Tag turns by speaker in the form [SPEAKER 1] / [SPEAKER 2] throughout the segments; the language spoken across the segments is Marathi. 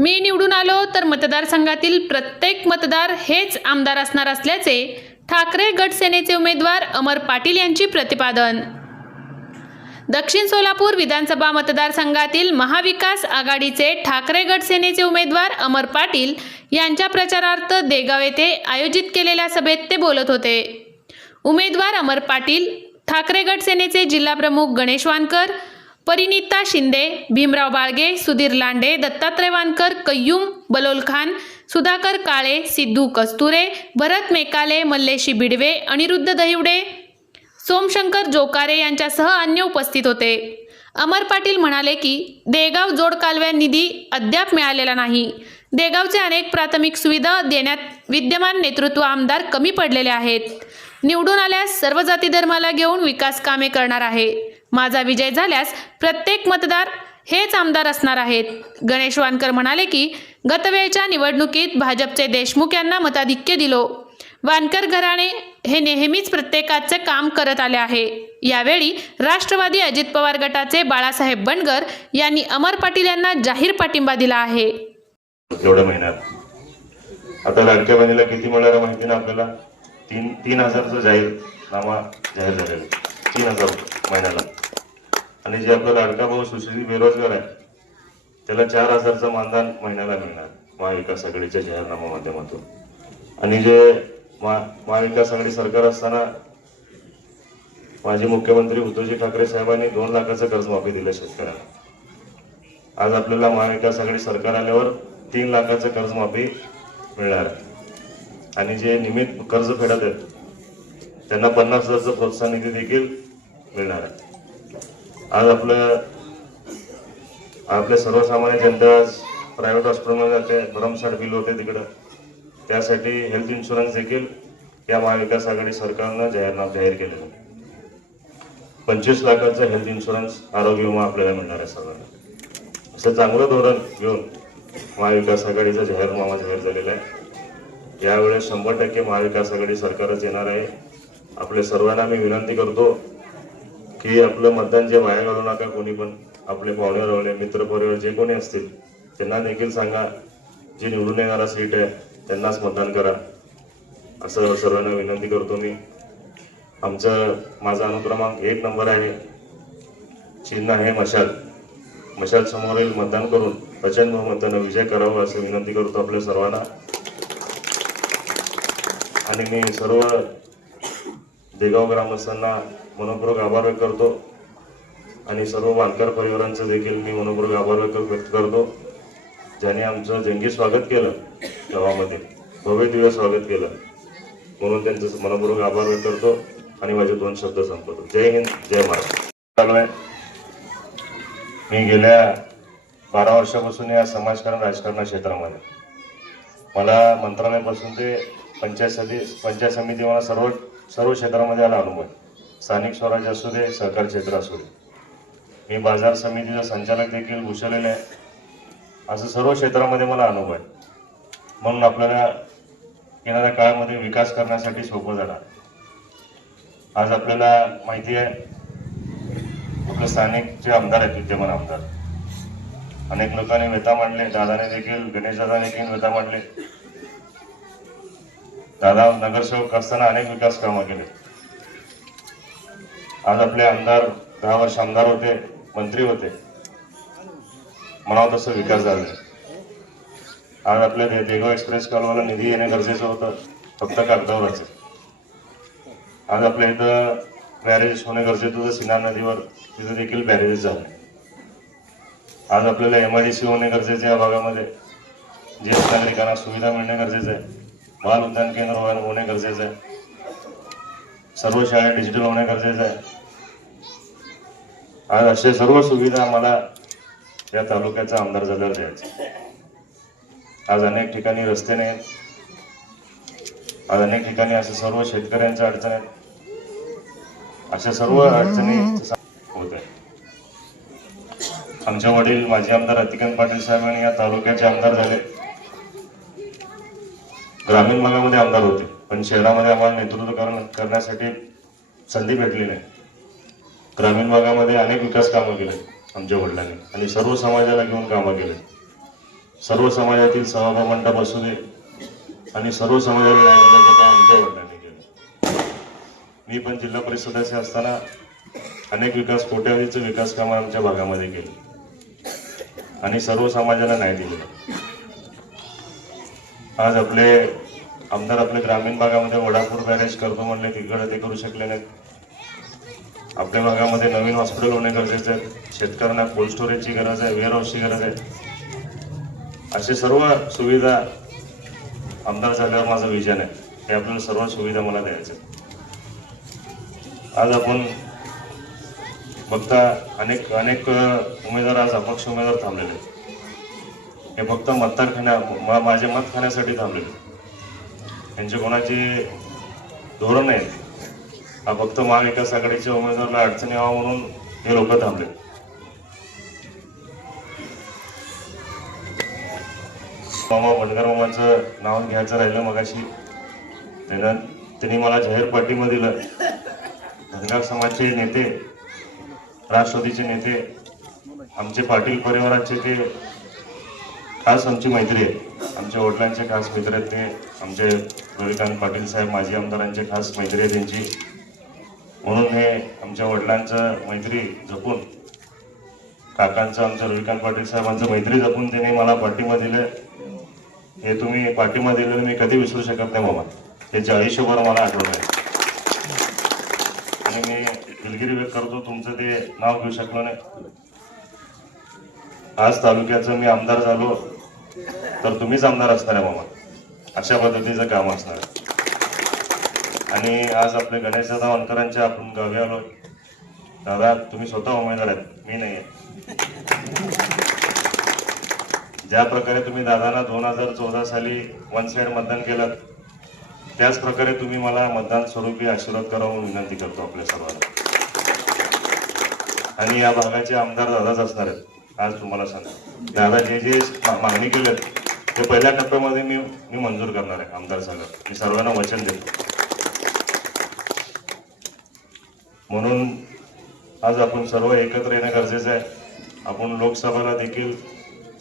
[SPEAKER 1] मी निवडून आलो तर मतदारसंघातील प्रत्येक मतदार हेच आमदार असणार असल्याचे ठाकरे गट सेनेचे उमेदवार अमर पाटील यांची प्रतिपादन. दक्षिण सोलापूर विधानसभा मतदारसंघातील महाविकास आघाडीचे ठाकरे गटसेनेचे उमेदवार अमर पाटील यांच्या प्रचारार्थ देगाव येथे आयोजित केलेल्या सभेत ते बोलत होते. उमेदवार अमर पाटील ठाकरे गटसेनेचे जिल्हाप्रमुख गणेश वानकर परिनीता शिंदे भीमराव बाळगे सुधीर लांडे दत्तात्रय वानकर कय्यूम बलोल खान सुधाकर काळे सिद्धू कस्तुरे भरत मेकाले मल्लेशी बिडवे अनिरुद्ध दहिवडे सोमशंकर जोकारे यांच्यासह अन्य उपस्थित होते. अमर पाटील म्हणाले की देगाव जोड कालव्या निधी अद्याप मिळालेला नाही. देगावचे अनेक प्राथमिक सुविधा देण्यात विद्यमान नेतृत्व आमदार कमी पडलेले आहेत. निवडून आल्यास सर्व जाती धर्माला घेऊन विकास कामे करणार आहे. माझा विजय झाल्यास प्रत्येक मतदार हेच आमदार असणार आहेत. गणेश वानकर म्हणाले की गतवेळच्या निवडणुकीत भाजपचे देशमुख यांना मताधिक्य दिलो. वानकर घराणे हे नेहमीच प्रत्येकाचे काम करत आले आहे. यावेळी राष्ट्रवादी अजित पवार गटाचे बाळासाहेब बनगर यांनी अमर पाटील यांना जाहीर पाठिंबा दिला आहे.
[SPEAKER 2] एवढ्या महिन्यात. आता लाडक्या बहिणीला किती मिळणार माहिती ना आपल्याला? तीन तीन हजारचं जाहीरनामा जाहीर झालेला आहे. तीन हजार महिन्याला. आणि जे आपला लाडका भाऊ सुशिक्षित बेरोजगार आहे त्याला चार हजारचं मानधन महिन्याला मिळणार महाविकास आघाडीच्या जाहीरनामा माध्यमातून. आणि जे महाविकास आघाडी सरकार असताना माजी मुख्यमंत्री उद्धवजी ठाकरे साहेबांनी दोन लाखाचं कर्जमाफी दिलं शेतकऱ्यांना. आज आपल्याला महाविकास आघाडी सरकार आल्यावर तीन लाखाचं कर्जमाफी मिळणार. आहे. आणि जे निमित्त कर्ज फेडत आहेत त्यांना पन्नास हजारचा प्रोत्साहन निधी देखील मिळणार आहे. आज आपलं आपल्या सर्वसामान्य जनता आज प्रायव्हेट हॉस्पिटलमध्ये जाते भरमसाठ बिल होते तिकडं. त्यासाठी हेल्थ इन्शुरन्स देखील या महाविकास आघाडी सरकारनं जाहीरनामा जाहीर केलेलं आहे. पंचवीस लाखाचं हेल्थ इन्शुरन्स आरोग्य विमा आपल्याला मिळणार आहे सगळ्यांना असं चांगलं धोरण घेऊन महाविकास आघाडीचा जाहीरनामा जाहीर झालेला आहे. यावेळेस शंभर टक्के महाविकास आघाडी सरकारच येणार आहे. आपल्या सर्वांना मी विनंती करतो की आपलं मतदान जे वाया घालू नका कोणी पण. आपले पाहुणे रावले मित्र परिवार जे कोणी असतील त्यांना देखील सांगा. जे निवडून येणारा सीट आहे त्यांनाच मतदान करा. असं सर्वांना विनंती करतो मी. आमचं माझा अनुक्रमांक एक नंबर आहे. चिन्ह आहे मशाल. मशाल समोरील मतदान करून प्रचंड बहुमतानं विजय करावा असं विनंती करतो आपल्या सर्वांना. आणि मी सर्व देगाव ग्रामस्थांना मनपूर्वक आभार व्यक्त करतो. आणि सर्व बांधकर परिवारांचं देखील मी मनपूर्वक आभार व्यक्त करतो. ज्याने आमचं जंगी स्वागत केलं गावामध्ये. भव्य दिवस स्वागत केलं. म्हणून त्यांचं मनपूर्वक आभार व्यक्त करतो आणि माझे दोन शब्द संपवतो. जय हिंद जय महाराष्ट्र. आहे मी गेल्या बारा वर्षापासून या समाजकारण राजकारण क्षेत्रामध्ये. मला मंत्रालयापासून ते पंचायत समिती पंचायत समिती मला सर्व सर्व क्षेत्रामध्ये आला अनुभव आहे. स्थानिक स्वराज्य असू दे सहकार क्षेत्र असू दे. मी बाजार समितीचा संचालक देखील भूषवलेले आहे. असं सर्व क्षेत्रामध्ये मला अनुभव आहे. म्हणून आपल्याला येणाऱ्या काळामध्ये विकास करण्यासाठी सोपं जाणार आज आपल्याला माहिती आहे आपलं स्थानिक जे आमदार आहेत विद्यमान आमदार. अनेक लोकांनी व्यथा मांडले दादाने देखील गणेश दादाने देखील व्यथा मांडले. दादा नगरसेवक असताना अनेक विकास कामं केले. आज आपले आमदार दहा वर्ष आमदार होते मंत्री होते. म्हणावं तसं विकास झाला आज आपल्या देगाव एक्सप्रेस कालवाला निधी येणे गरजेचं होतं फक्त कागदावरच. आज आपल्या इथं बॅरेजेस होणे गरजेचं होतं सिन्हा नदीवर. तिथं देखील बॅरेजेस झाले. आज आपल्याला एम आय डी सी होणे गरजेचे या भागामध्ये. ज्येष्ठ नागरिकांना सुविधा मिळणे गरजेचं आहे. बाल उद्यान केंद्र होणे होणे गरजेचं आहे. सर्व शाळा डिजिटल होणे गरजेचं आहे. आज अशा सर्व सुविधा आम्हाला या तालुक्याचा आमदार झाल्यावर द्यायचे. आज अनेक ठिकाणी रस्ते नाहीत. आज अनेक ठिकाणी असं सर्व शेतकऱ्यांच्या अडचण आहेत. अशा सर्व अडचणी होत आहेत. आमचे वडील माजी आमदार अतिकांत पाटील साहेब आणि या तालुक्याचे आमदार झाले. ग्रामीण भागामध्ये आमदार होते. पण शहरामध्ये आम्हाला नेतृत्व करण- करण्यासाठी संधी भेटली नाही. ग्रामीण भागामध्ये अनेक विकास कामं केले आमच्या वडिलांनी आणि सर्व समाजाला घेऊन कामं केले. सर्व समाजातील सहभाग मंडप असू दे आणि सर्व समाजाला न्याय देण्याचं काम आमच्या वडिलांनी केलं. मी पण जिल्हा परिषद सदस्य असताना अनेक विकास कोट्यावधीचे विकास कामं आमच्या भागामध्ये केली. आणि सर्व समाजाला न्याय दिलेला. आज आपले आमदार आपल्या ग्रामीण भागामध्ये वडापूर बॅरेज करतो म्हणले की इकडे ते करू शकले नाहीत आपल्या भागामध्ये नवीन हॉस्पिटल होणे गरजेचं आहे शेतकऱ्यांना कोल्ड स्टोरेजची गरज आहे वेअरहाऊसची गरज आहे असे सर्व सुविधा आमदार झाल्यावर माझं विजन आहे हे आपल्याला सर्व सुविधा मला द्यायचं आहे. आज आपण बघता अनेक अनेक उमेदवार आज अपक्ष उमेदवार थांबलेले आहेत. हे फक्त मतदारखाण्या मा- माझे मत खाण्यासाठी थांबले त्यांचे कोणाचे धोरण आहे हा फक्त महाविकास आघाडीच्या उमेदवाराला अडचणी यावा म्हणून हे लोक थांबले मामा भनगर मामाचं नाव घ्यायचं राहिलं मगाशी. त्यानं त्यांनी मला जाहीर पाठिंबा दिलं. धनगर समाजचे नेते राष्ट्रवादीचे नेते आमचे पाटील परिवाराचे ते खास आमची मैत्री आहे. आमच्या वडिलांचे खास मित्र आहेत ते. आमचे रविकांत पाटील साहेब माजी आमदारांचे खास मैत्री आहे त्यांची. म्हणून हे आमच्या वडिलांचं मैत्री जपून काकांचं आमचं रविकांत पाटील साहेबांचं मैत्री जपून त्यांनी मला पाठिंबा दिलं हे तुम्ही पाठिंबा दिलेलं मी कधी विसरू शकत नाही मामा. त्याच्या आयुष्यभर मला आठवत आहे. आणि मी दिलगिरी व्यक्त करतो तुमचं ते नाव घेऊ शकलो नाही. आज तालुक्याचं मी आमदार झालो तर तुम्हीच आमदार असणार आहे मामा. अशा पद्धतीचं काम असणार आहे. आणि आज आपले गणेश दादा वनकरांच्या आपण गावी आलो. दादा तुम्ही स्वतः उमेदवार आहेत मी नाही आहे. ज्या प्रकारे तुम्ही दादांना दोन हजार चौदा साली वन साईड मतदान केलं त्याच प्रकारे तुम्ही मला मतदान स्वरूपी आशीर्वाद करा म्हणून विनंती करतो आपल्या सर्वांना. आणि या भागाचे आमदार दादाच असणार आहेत. आज तुम्हाला सांगा दादा जे जे मा- मागणी केलेत ते पहिल्या टप्प्यामध्ये मी मी मंजूर करणार आहे आमदार साहेब मी सर्वांना वचन देतो. म्हणून आज आपण सर्व एकत्र येणं गरजेचं आहे. आपण लोकसभेला देखील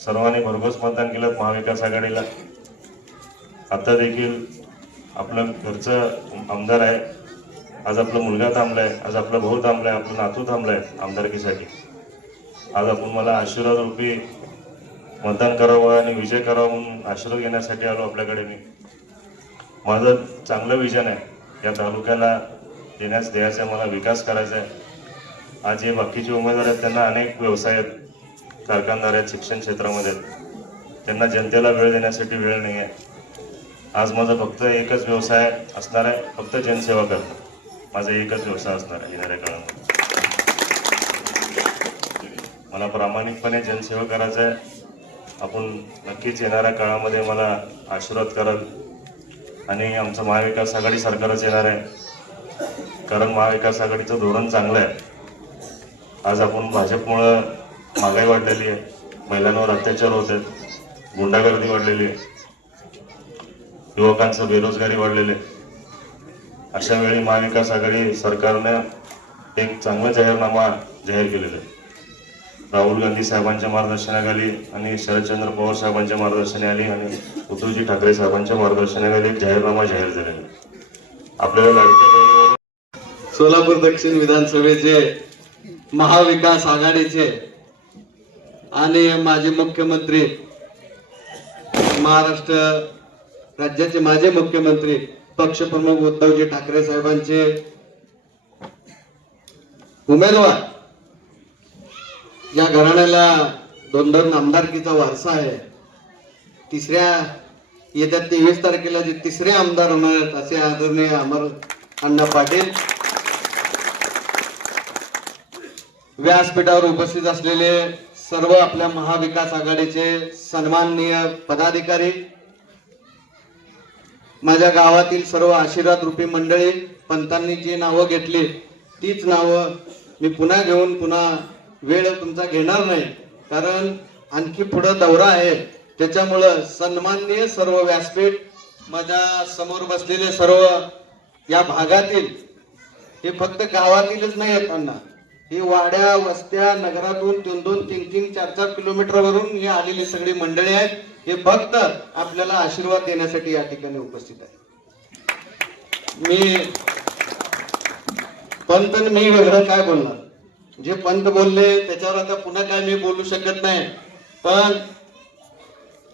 [SPEAKER 2] सर्वांनी भरघोस मतदान केलं महाविकास आघाडीला. आता देखील आपलं घरचं आमदार आहे. आज आपला मुलगा थांबलाय आज आपला भाऊ थांबलाय आपला नातू थांबलाय आमदारकीसाठी. आज आपण मला आशीर्वाद रूपी मतदान करावं आणि विजय करावा म्हणून आशीर्वाद घेण्यासाठी आलो आपल्याकडे मी. माझं चांगलं विजन आहे. या तालुक्याला देण्यास द्यायचं आहे मला विकास करायचा आहे. आज जे बाकीचे उमेदवार आहेत त्यांना अनेक व्यवसाय आहेत. कारखानदार आहेत शिक्षण क्षेत्रामध्ये आहेत. त्यांना जनतेला वेळ देण्यासाठी वेळ नाही आहे. आज माझा फक्त एकच व्यवसाय असणार आहे फक्त जनसेवा करणं. माझा एकच व्यवसाय असणार आहे येणाऱ्या काळामध्ये. मला प्रामाणिकपणे जनसेवा करायचं आहे आपण नक्कीच येणाऱ्या काळामध्ये मला आशीर्वाद कराल. आणि आमचं महाविकास आघाडी सरकारच येणार आहे. कारण महाविकास आघाडीचं धोरण चांगलं आहे आज आपण भाजपमुळं महागाई वाढलेली आहे. महिलांवर अत्याचार होत आहेत. गुंडागर्दी वाढलेली आहे. युवकांचं बेरोजगारी वाढलेली आहे. अशा वेळी महाविकास आघाडी सरकारनं एक चांगला जाहीरनामा जाहीर केलेलं आहे. राहुल गांधी साहेबांच्या मार्गदर्शनाखाली आणि शरदचंद्र पवार साहेबांच्या मार्गदर्शनाखाली आणि उद्धवजी ठाकरे साहेबांच्या मार्गदर्शनाखाली जाहीरनामा जाहीर झालेला आपल्याला
[SPEAKER 3] सोलापूर दक्षिण विधानसभेचे महाविकास आघाडीचे आणि माजी मुख्यमंत्री महाराष्ट्र राज्याचे माजी मुख्यमंत्री पक्षप्रमुख उद्धवजी ठाकरे साहेबांचे उमेदवार या घराण्याला दोन दोन आमदारकीचा वारसा आहे. तिसऱ्या येत्या तेवीस तारखेला जे तिसरे आमदार होणार आहेत असे आदरणीय अमर अण्णा पाटील व्यासपीठावर उपस्थित असलेले सर्व आपल्या महाविकास आघाडीचे सन्माननीय पदाधिकारी माझ्या गावातील सर्व आशीर्वाद रूपी मंडळी पंतांनी जी नावं घेतली तीच नावं मी पुन्हा घेऊन पुन्हा वेळ तुमचा घेणार नाही. कारण आणखी पुढं दौरा आहे. त्याच्यामुळं सन्माननीय सर्व व्यासपीठ माझ्यासमोर बसलेले सर्व या भागातील हे फक्त गावातीलच नाही आहेत अण्णा. ही वाड्या वस्त्या नगरातून दोन दोन तीन तीन चार चार किलोमीटरवरून ही आलेली सगळी मंडळी आहेत. हे फक्त आपल्याला आशीर्वाद देण्यासाठी या ठिकाणी उपस्थित आहे मी पंतन मी वेगळं काय बोलणार? जे पंत बोलले त्याच्यावर आता पुन्हा काय मी बोलू शकत नाही. पण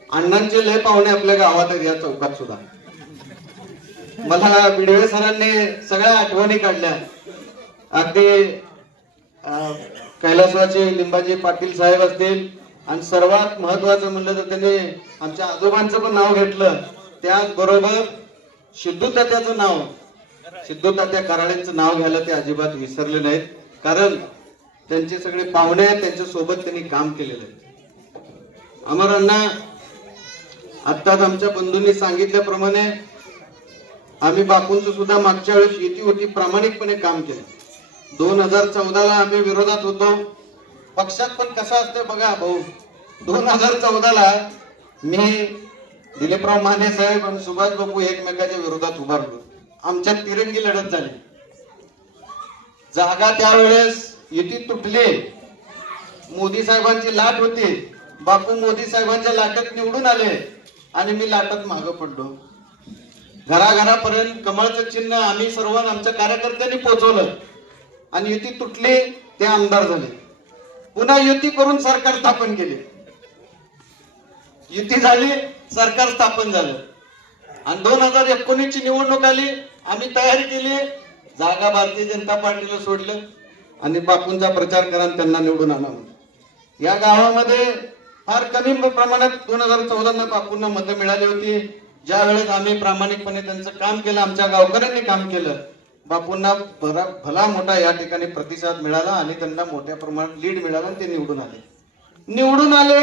[SPEAKER 3] अण्णांचे लय पाहुणे आपल्या गावात आहेत या चौकात सुद्धा. मला बिडवे सरांनी सगळ्या आठवणी काढल्या. अगदी कैलासवाचे लिंबाजी पाटील साहेब असतील आणि सर्वात महत्वाचं म्हणलं तर त्यांनी आमच्या आजोबांचं पण नाव घेतलं. त्याचबरोबर सिद्धू तात्याचं नाव. सिद्धू तात्या कराळेंचं नाव घ्यायला ते अजिबात विसरले नाहीत. कारण त्यांचे सगळे पाहुणे आहेत त्यांच्यासोबत त्यांनी काम केलेलं आहे. अमरांना आत्ताच आमच्या बंधूंनी सांगितल्याप्रमाणे आम्ही बापूंचं सुद्धा मागच्या वेळेस युती होती प्रामाणिकपणे काम केलं. दोन हजार चौदाला आम्ही विरोधात होतो. पक्षात पण कसं असतं बघा भाऊ. दोन हजार चौदाला मी दिलीपराव माने साहेब आणि सुभाष बापू एकमेकाच्या विरोधात उभारलो. आमच्यात तिरंगी लढत झाली. जागा त्यावेळेस युती तुटले. मोदी साहेबांची लाट होती. बापू मोदी साहेबांच्या लाटात निवडून आले. आणि मी लाटत मागं पडलो. घराघरापर्यंत कमळचं चिन्ह आम्ही सर्व आमच्या कार्यकर्त्यांनी पोहोचवलं आणि युती तुटली ते आमदार झाले. पुन्हा युती करून सरकार स्थापन केले. युती झाली सरकार स्थापन झालं. आणि दोन हजार एकोणीस ची निवडणूक आली आम्ही तयारी केली. जागा भारतीय जनता पार्टीला सोडलं. आणि बापूंचा प्रचार करा आणि त्यांना निवडून आणावं या गावामध्ये फार कमी प्रमाणात दोन हजार चौदा बापूंना मतं मिळाली होती. ज्या वेळेस आम्ही प्रामाणिकपणे त्यांचं काम केलं आमच्या गावकऱ्यांनी काम केलं बापूंना भरा भला मोठा या ठिकाणी प्रतिसाद मिळाला आणि त्यांना मोठ्या प्रमाणात लीड मिळाला आणि ते निवडून आले. निवडून आले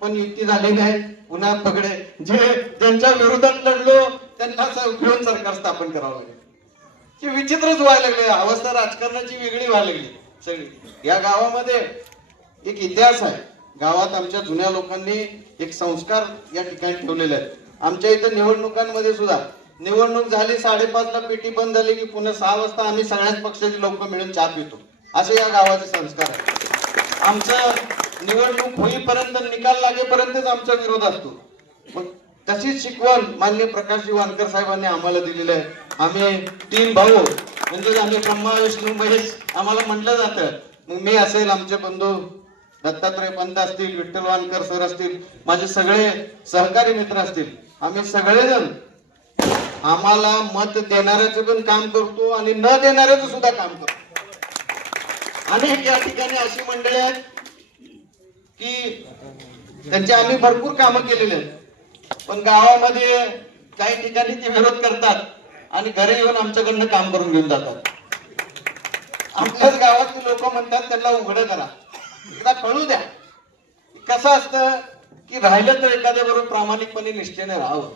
[SPEAKER 3] पण युती झाली नाही पुन्हा पगडे. जे त्यांच्या विरोधात लढलो त्यांना घेऊन सरकार स्थापन करावं लागेल. की विचित्रच व्हायला लागले. अवस्था राजकारणाची वेगळी व्हायला लागली. सगळी. या गावामध्ये एक इतिहास आहे. गावात आमच्या जुन्या लोकांनी एक संस्कार या ठिकाणी ठेवलेले आहेत. आमच्या इथं निवडणुकांमध्ये सुद्धा निवडणूक झाली साडेपाच ला पेटी बंद झाली की पुन्हा सहा वाजता आम्ही सगळ्याच पक्षाची लोक मिळून चहा पितो. असे या गावाचे संस्कार आहेत आमचं निवडणूक होईपर्यंत निकाल लागेपर्यंतच आमचा विरोध असतो. मग तशीच शिकवण माननीय प्रकाश वानकर साहेबांनी आम्हाला दिलेलं आहे. आम्ही तीन भाऊ म्हणजे आम्ही ब्रह्मा विष्णू महेश आम्हाला म्हटलं जातं. मग मी असेल आमचे बंधू दत्तात्रय पंत असतील विठ्ठल वानकर सर असतील माझे सगळे सहकारी मित्र असतील. आम्ही सगळेजण आम्हाला मत देणाऱ्याचं पण काम करतो आणि न देणाऱ्याचं सुद्धा काम करतो. अनेक या ठिकाणी अशी मंडळी आहेत की त्यांचे आम्ही भरपूर कामं केलेले आहेत. पण गावामध्ये काही ठिकाणी ते विरोध करतात आणि घरी येऊन आमच्याकडनं काम करून घेऊन जातात. आपल्याच गावातले लोक म्हणतात त्यांना उघड करा. एकदा कळू द्या. कसं असतं की राहिलं तर एखाद्या बरोबर प्रामाणिकपणे निष्ठेने राहावं.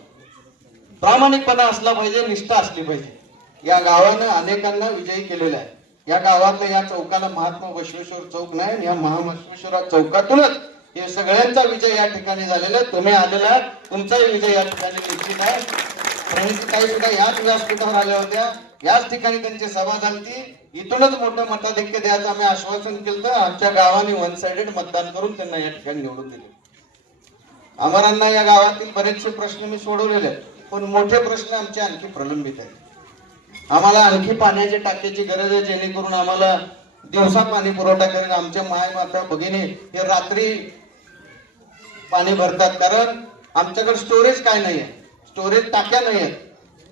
[SPEAKER 3] प्रामाणिकपणा असला पाहिजे निष्ठा असली पाहिजे. या गावानं अनेकांना विजयी केलेला आहे. या गावातल्या या चौकाला महात्मा बसवेश्वर चौक नाही या महाबसवेश्वरा चौकातूनच हे सगळ्यांचा विजय या ठिकाणी झालेला आहे. तुम्ही आलेला तुमचाही विजय या ठिकाणी निश्चित आहे. प्रणितीताई सुद्धा याच व्यासपीठावर आल्या होत्या. याच ठिकाणी त्यांची सभा झाली इथूनच मोठं मताधिक्य द्यायचं आम्ही आश्वासन केलं आमच्या गावाने वन साइडेड मतदान करून त्यांना या ठिकाणी निवडून दिले. आमरांना या गावातील बरेचसे प्रश्न मी सोडवलेले आहेत. पण मोठे प्रश्न आमचे आणखी प्रलंबित आहेत. आम्हाला आणखी पाण्याच्या टाक्याची गरज आहे. जेणेकरून आम्हाला दिवसा पाणी पुरवठा करेल. आमच्या माय माता भगिनी हे रात्री पाणी भरतात. कारण आमच्याकडे स्टोरेज काय नाही आहे स्टोरेज टाक्या नाही आहेत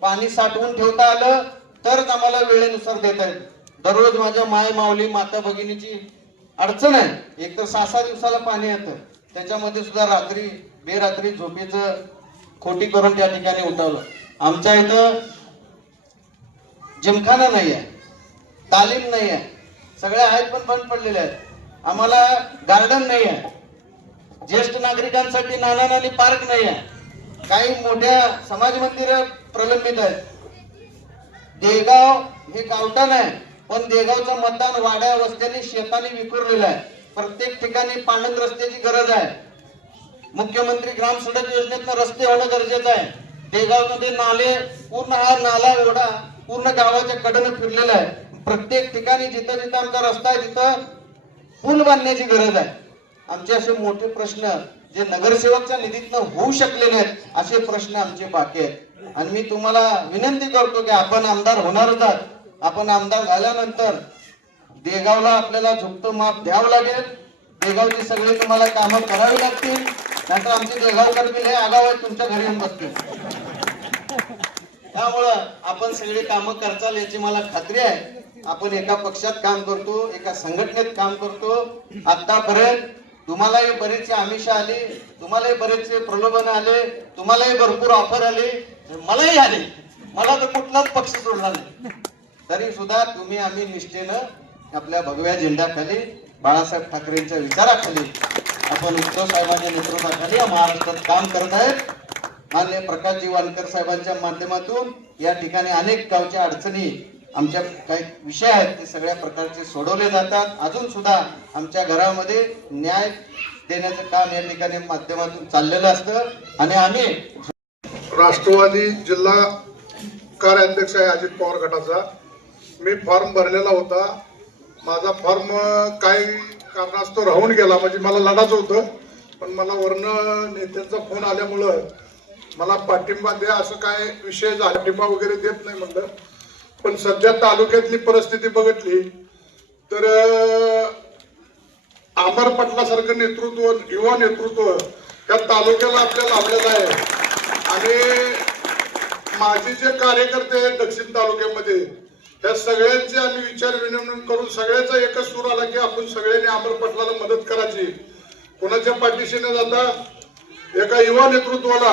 [SPEAKER 3] पाणी साठवून ठेवता आलं तरच आम्हाला वेळेनुसार देता येईल. दररोज माझ्या माय माऊली माता भगिनीची अडचण आहे. एक तर सहा सहा दिवसाला पाणी येतं. त्याच्यामध्ये सुद्धा रात्री बेरात्री झोपेचं खोटी करून त्या ठिकाणी उठवलं आमच्या इथं जिमखाना नाही आहे तालीम नाही आहे सगळ्या आहेत पण बंद पडलेल्या आहेत. आम्हाला गार्डन नाही आहे ज्येष्ठ नागरिकांसाठी नाना नानी पार्क नाही आहे काही मोठ्या समाज मंदिर प्रलंबित आहेत. देगाव हे गावठाण आहे पण देगावचं मतदान वाड्या वस्त्याने शेताने विखुरलेलं आहे. प्रत्येक ठिकाणी पाणंद रस्त्याची गरज आहे. मुख्यमंत्री ग्राम सडक योजनेतनं रस्ते होणं गरजेचं आहे. देगावमध्ये नाले पूर्ण हा नाला एवढा पूर्ण गावाच्या कडनं फिरलेला आहे. प्रत्येक ठिकाणी जिथं जिथं आमचा रस्ता आहे तिथं पूल बांधण्याची गरज आहे. आमचे असे मोठे प्रश्न जे नगरसेवकच्या निधीतनं होऊ शकले नाहीत असे प्रश्न आमचे बाकी आहेत. आणि मी तुम्हाला विनंती करतो की आपण आमदार होणारच आहात. आपण आमदार झाल्यानंतर देगावला आपल्याला झुकतं माप द्यावं लागेल. देगावची सगळी तुम्हाला कामं करावी लागतील. नाहीतर आमचे देगावकर बी लय आगाव आहेत तुमच्या घरी येऊन बसतील. त्यामुळं आपण सगळी कामं करचाल याची मला खात्री आहे. आपण एका पक्षात काम करतो एका संघटनेत काम करतो. आतापर्यंत तुम्हालाही बरेचसे आमिष आली तुम्हालाही बरेचसे प्रलोभन आले तुम्हालाही भरपूर ऑफर आले मलाही आले. मला तर कुठलाच पक्ष सोडला नाही. तरी सुद्धा तुम्ही आम्ही निष्ठेनं आपल्या भगव्या झेंड्याखाली बाळासाहेब ठाकरेंच्या विचाराखाली आपण उद्धव साहेबांच्या नेतृत्वाखाली या महाराष्ट्रात काम करत आहेत. माननीय प्रकाशजी वानकर साहेबांच्या माध्यमातून या ठिकाणी अनेक गावच्या अडचणी आमच्या काही विषय आहेत ते सगळ्या प्रकारचे सोडवले जातात. अजून सुद्धा आमच्या घरामध्ये न्याय देण्याचं काम या ठिकाणी माध्यमातून चाललेलं असतं. आणि आम्ही
[SPEAKER 4] राष्ट्रवादी जिल्हा कार्याध्यक्ष आहे अजित पवार गटाचा. मी फॉर्म भरलेला होता. माझा फॉर्म काही कारणास्तव राहून गेला. म्हणजे मला लढाचं होतं. पण मला वरनं नेत्यांचा फोन आल्यामुळं मला पाठिंबा द्या असं काय विषय झाला. पाठिंबा वगैरे देत नाही म्हणलं. पण सध्या तालुक्यातली परिस्थिती बघितली तर आमर पटलासारखं नेतृत्व युवा नेतृत्व या तालुक्याला आपल्या लाभलेलं आहे. आणि माझे जे कार्यकर्ते आहेत दक्षिण तालुक्यामध्ये त्या सगळ्यांचे आम्ही विचार विनिमय करून सगळ्याचा एकच सूर आला की आपण सगळ्यांनी आमर पटलाला मदत करायची. कोणाच्या पाठीशी न जाता एका युवा नेतृत्वाला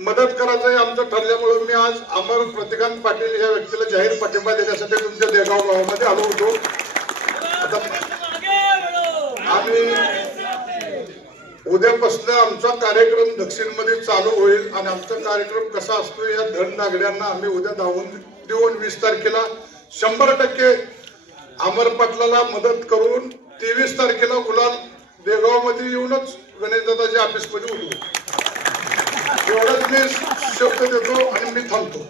[SPEAKER 4] मदत करायचं हे आमचं ठरल्यामुळे मी आज अमर प्रतिकांत पाटील या व्यक्तीला जाहीर पाठिंबा देण्यासाठी तुमच्या देगाव गावामध्ये आलो होतो. आता आम्ही उद्यापासून आमचा कार्यक्रम दक्षिणमध्ये चालू होईल आणि आमचा कार्यक्रम कसा असतो या धन नागड्यांना आम्ही उद्या धावून देऊन वीस तारखेला शंभर टक्के अमर पाटलाला मदत करून तेवीस तारखेला गुलाल देगावमध्ये येऊनच गणेशदादाच्या ऑफिसमध्ये उठवू एवढंच मी शब्द देतो आणि मी थांबतो.